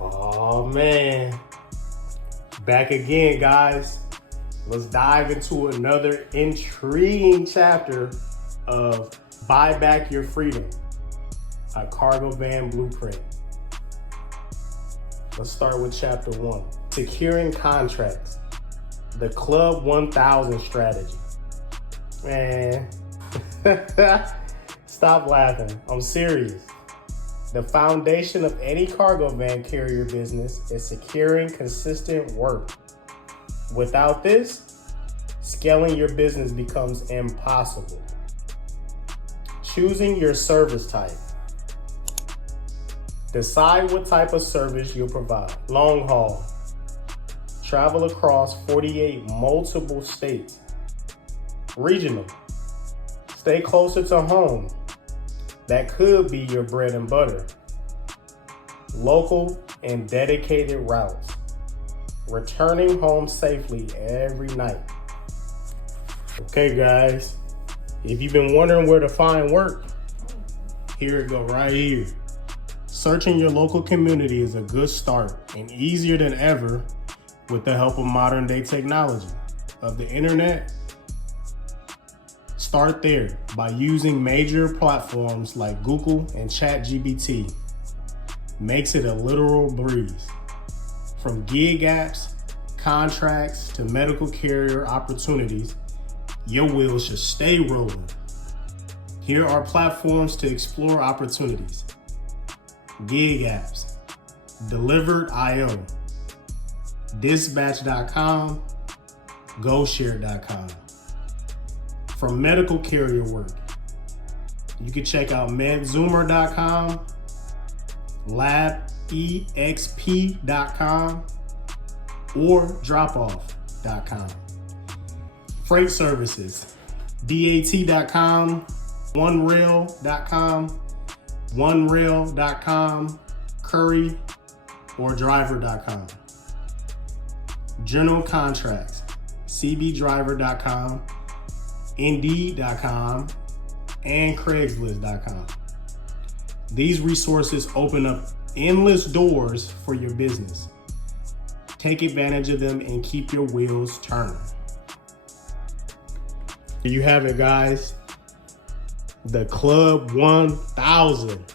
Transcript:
Oh man, back again, guys. Let's dive into another intriguing chapter of Buy Back Your Freedom, a cargo van blueprint. Let's start with chapter 1, securing contracts, the Club 1000 strategy. Man, stop laughing, I'm serious. The foundation of any cargo van carrier business is securing consistent work. Without this, scaling your business becomes impossible. Choosing your service type. Decide what type of service you'll provide. Long haul. Travel across 48 multiple states. Regional. Stay closer to home. That could be your bread and butter. Local and dedicated routes. Returning home safely every night. Okay, guys, if you've been wondering where to find work, here it go right here. Searching your local community is a good start and easier than ever with the help of modern day technology of the internet. Start there by using major platforms like GoOo and ChatGPT. Makes it a literal breeze. From gig apps, contracts, to medical carrier opportunities, your wheels should stay rolling. Here are platforms to explore opportunities. Gig apps, Delivered.io, Dispatch.com, GoShare.com. From medical carrier work, you can check out MedZoomer.com, LabEXP.com, or Dropoff.com. Freight services, DAT.com, OneRail.com, OneRail.com, Curry, or Driver.com. General contracts, CBDriver.com, Indeed.com, and Craigslist.com. These resources open up endless doors for your business. Take advantage of them and keep your wheels turning. Here you have it, guys. The Club 1000.